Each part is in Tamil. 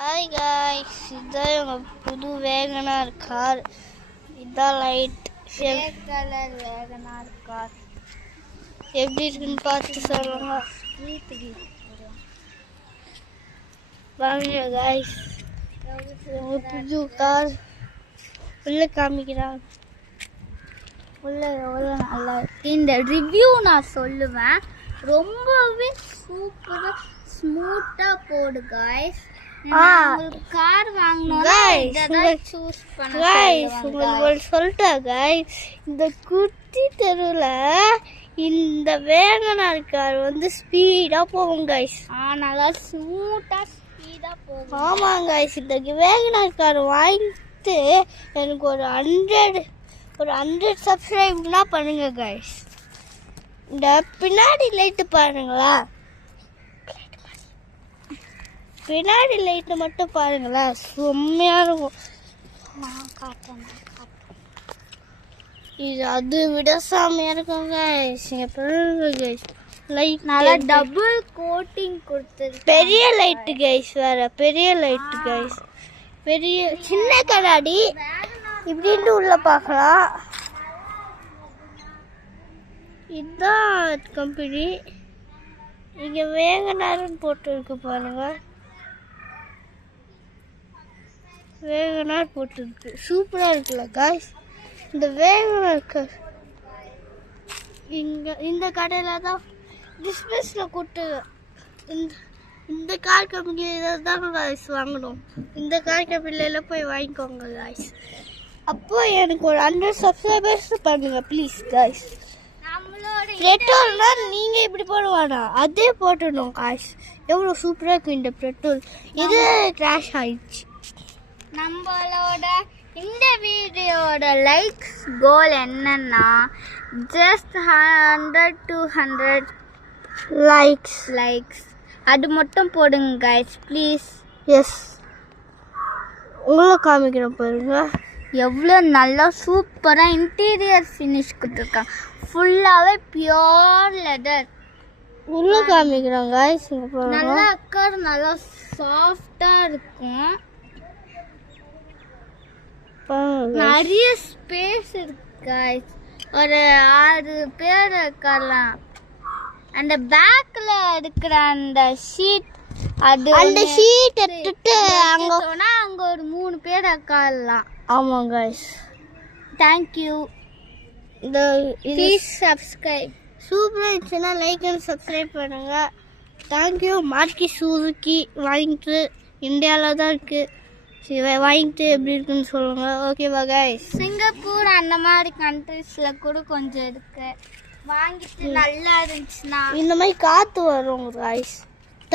ஹாய் காய்ஸ், இதுதான் எங்கள் புது வேகனார் கார். இதுதான் லைட் கலர் வேகனார் கார். எப்படி இருக்குன்னு பார்த்து சொல்லுங்க. வாங்க காய்ஸ், எங்கள் புது கார் உள்ள காமிக்கிறான். உள்ள எவ்வளோ நல்லா இருக்கு. இந்த ரிவ்யூ நான் சொல்லுவேன், ரொம்பவே சூப்பராக ஸ்மூத்தாக போடு காய்ஸ். கார் சொல்லிட்டேன் காய்ஸ், இந்த குட்டி தெருவில் இந்த வேகனார் கார் வந்து ஸ்பீடாக போகும் காய்ஸ். நல்லா ஸ்மூத்தாக ஸ்பீடாக போகும். ஆமாம் காய்ஸ், இந்த வேகனார் கார் வாங்கிட்டு எனக்கு ஒரு 100 சப்ஸ்கிரைப்னா பண்ணுங்க காய்ஸ். இந்த பின்னாடி லைட்டு பாருங்களா, பின்னாடி லைட்டு மட்டும் பாருங்களா, செம்மையாக இருக்கும். நான் காட்டுறேன். இது அது விட செம்மையாக இருக்கும் கைஸ். கைஸ் லைட் நல்லா டபுள் கோட்டிங் கொடுத்தது. பெரிய லைட்டு கைஸ், வேற பெரிய லைட்டு கைஸ். பெரிய சின்ன கண்ணாடி இப்படின்ட்டு உள்ள பார்க்கலாம். இதுதான் கம்பெனி. இங்கே வேகனார்னு போட்டு இருக்கு பாருங்க, வேகனார் போட்டுருக்கு. சூப்பராக இருக்குல்ல காய்ஸ். இந்த வேகனார் கார் இங்கே இந்த கடையில் தான் டிஸ்பிளேஸில் கூட்டு இந்த கார் கம்பெனியில் தான் காய்ஸ் வாங்கணும். இந்த கார் கம்பெனியில் போய் வாங்கிக்கோங்க காய்ஸ். அப்போ எனக்கு ஒரு 100 சப்ஸ்கிரைபர்ஸ் பண்ணுங்க ப்ளீஸ் காய்ஸ். பெட்ரோல்னா நீங்கள் இப்படி போடுவானா அதே போட்டுடணும் காய்ஸ். எவ்வளோ சூப்பராக இருக்கும் இந்த பெட்ரோல். இது கிராஷ் ஆயிடுச்சு. நம்மளோட இந்த வீடியோட லைக்ஸ் கோல் என்னன்னா ஜஸ்ட் 100 to 100 லைக்ஸ் அது மட்டும் போடுங்க கைஸ் ப்ளீஸ். எஸ், உங்களை காமிக்கிறேன் பாருங்க, எவ்வளோ நல்லா சூப்பராக இன்டீரியர் ஃபினிஷ் கொடுத்துருக்காங்க. ஃபுல்லாகவே பியோர் லெதர். உள்ள காமிக்கிறோம் கைஸ். நல்லா கார் நல்லா சாஃப்டாக இருக்கும். நிறைய ஸ்பேஸ் இருக்கு கைஸ். ஒரு 6 பேர் இருக்கலாம். அந்த பேக்ல இருக்கிற அந்த ஷீட், அந்த ஷீட் எடுத்துட்டு அங்க போனா அங்க ஒரு 3 பேர் உட்காரலாம். ஆமாம் கைஸ். தேங்க்யூ. Please subscribe. சூப்பராக இருந்துச்சுன்னா லைக் அண்ட் சப்ஸ்கிரைப் பண்ணுங்க. தேங்க்யூ. மாருதி சுசுகி வாங்கிட்டு இந்தியாவில் தான் இருக்குது. வாங்கிட்டு எப்படி இருக்குன்னு சொல்லுங்க. ஓகேவா கைஸ்? சிங்கப்பூர் அந்த மாதிரி கண்ட்ரீஸில் கூட கொஞ்சம் இருக்கு. வாங்கிட்டு நல்லா இருந்துச்சுன்னா இந்த மாதிரி காற்று வரும் கைஸ்.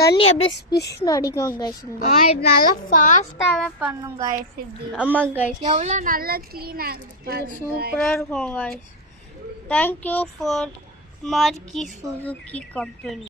தண்ணி அப்படியே ஸ்பிஷ்னு அடிக்கும் கைஸ். இது நல்லா ஃபாஸ்ட்டாகவே பண்ணும் கைஸ். இப்படி ஆமாம் கைஸ். எவ்வளோ நல்லா க்ளீன் ஆகுது, சூப்பராக இருக்கும் guys. Thank you for Maruti Suzuki company.